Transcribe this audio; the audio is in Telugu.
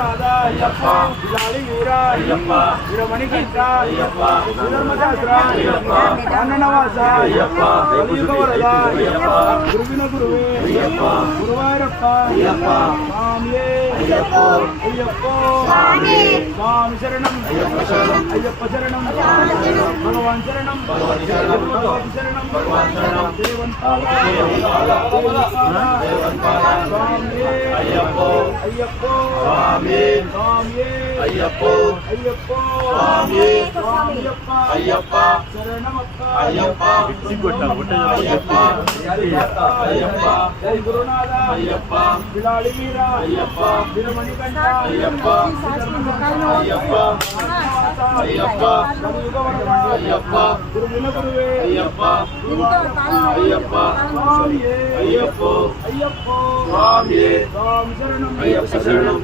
గురునాథ అయ్యప్ప లాలి వీర అయ్యప్ప వీరమణికంఠ అయ్యప్ప ధర్మశాస్త్ర అయ్యప్ప అన్ననవాస అయ్యప్ప కలియుగ వరద అయ్యప్ప గురువిన గురువే అయ్యప్ప గురువాయూరప్ప అయ్యప్ప స్వామియే అయ్యప్ప అయ్యప్ప స్వామి స్వామి శరణం అయ్యప్ప శరణం అయ్యప్ప శరణం భగవాన్ శరణం భగవాన్ శరణం భగవాన్ శరణం దేవంతాల స్వామియే అయ్యప్ప అయ్యప్ప స్వామి స్వామియే అయ్యప్ప అయ్యప్ప స్వామి స్వామియప్ప అయ్యప్ప శరణమప్ప అయ్యప్ప అయ్యప్ప అయ్యప్ప జై గురునాథ అయ్యప్ప బిలాడి వీర అయ్యప్ప వీరమణికంఠ అయ్యప్ప అయ్యప్ప అయ్యప్ప కలియుగ వరద అయ్యప్ప గురువిన గురువే అయ్యప్ప అయ్యప్ప స్వామియే అయ్యప్ప అయ్యప్ప స్వామియే స్వామి శరణం అయ్యప్ప శరణం